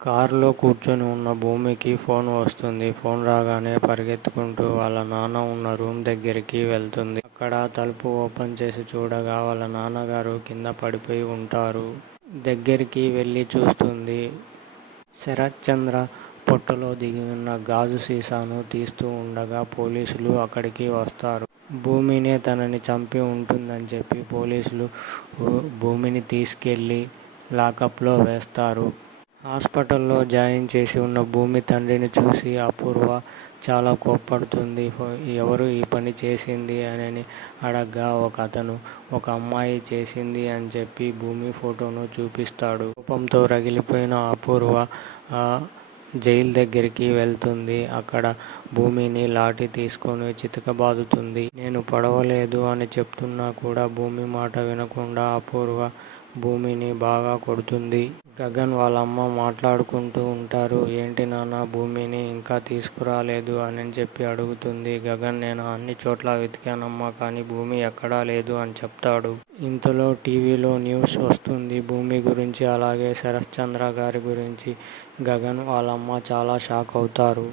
కారులో కూర్చొని ఉన్న భూమికి ఫోన్ వస్తుంది. ఫోన్ రాగానే పరిగెత్తుకుంటూ వాళ్ళ నాన్న ఉన్న రూమ్ దగ్గరికి వెళ్తుంది. అక్కడ తలుపు ఓపెన్ చేసి చూడగా వాళ్ళ నాన్నగారు కింద పడిపోయి ఉంటారు. దగ్గరికి వెళ్ళి చూస్తుంది. శరత్ చంద్ర పొట్టలో దిగి ఉన్న గాజు సీసాను తీస్తూ ఉండగా పోలీసులు అక్కడికి వస్తారు. భూమినే తనని చంపి ఉంటుందని చెప్పి పోలీసులు భూమిని తీసుకెళ్ళి లాకప్లో వేస్తారు. హాస్పిటల్లో జాయిన్ చేసి ఉన్న భూమి తండ్రిని చూసి అపూర్వ చాలా కోప్పడుతుంది. ఎవరు ఈ పని చేసింది అని అడగ్గా అతను ఒక అమ్మాయి చేసింది అని చెప్పి భూమి ఫోటోను చూపిస్తాడు. కోపంతో రగిలిపోయిన అపూర్వ జైలు దగ్గరికి వెళ్తుంది. అక్కడ భూమిని లాఠీ తీసుకొని చితకబాదుతుంది. నేను పడవలేదు అని చెప్తున్నా కూడా భూమి మాట వినకుండా అపూర్వ భూమిని బాగా కొడుతుంది. గగన్ వాళ్ళ అమ్మ మాట్లాడుకుంటూ ఉంటారు. ఏంటి నాన్న భూమిని ఇంకా తీసుకురాలేదు అని చెప్పి అడుగుతుంది. గగన్ నేను అన్ని చోట్ల వెతికానమ్మా, కానీ భూమి ఎక్కడా లేదు అని చెప్తాడు. ఇంతలో టీవీలో న్యూస్ వస్తుంది భూమి గురించి, అలాగే శరత్ చంద్ర గారి గురించి. గగన్ వాళ్ళ అమ్మ చాలా షాక్ అవుతారు.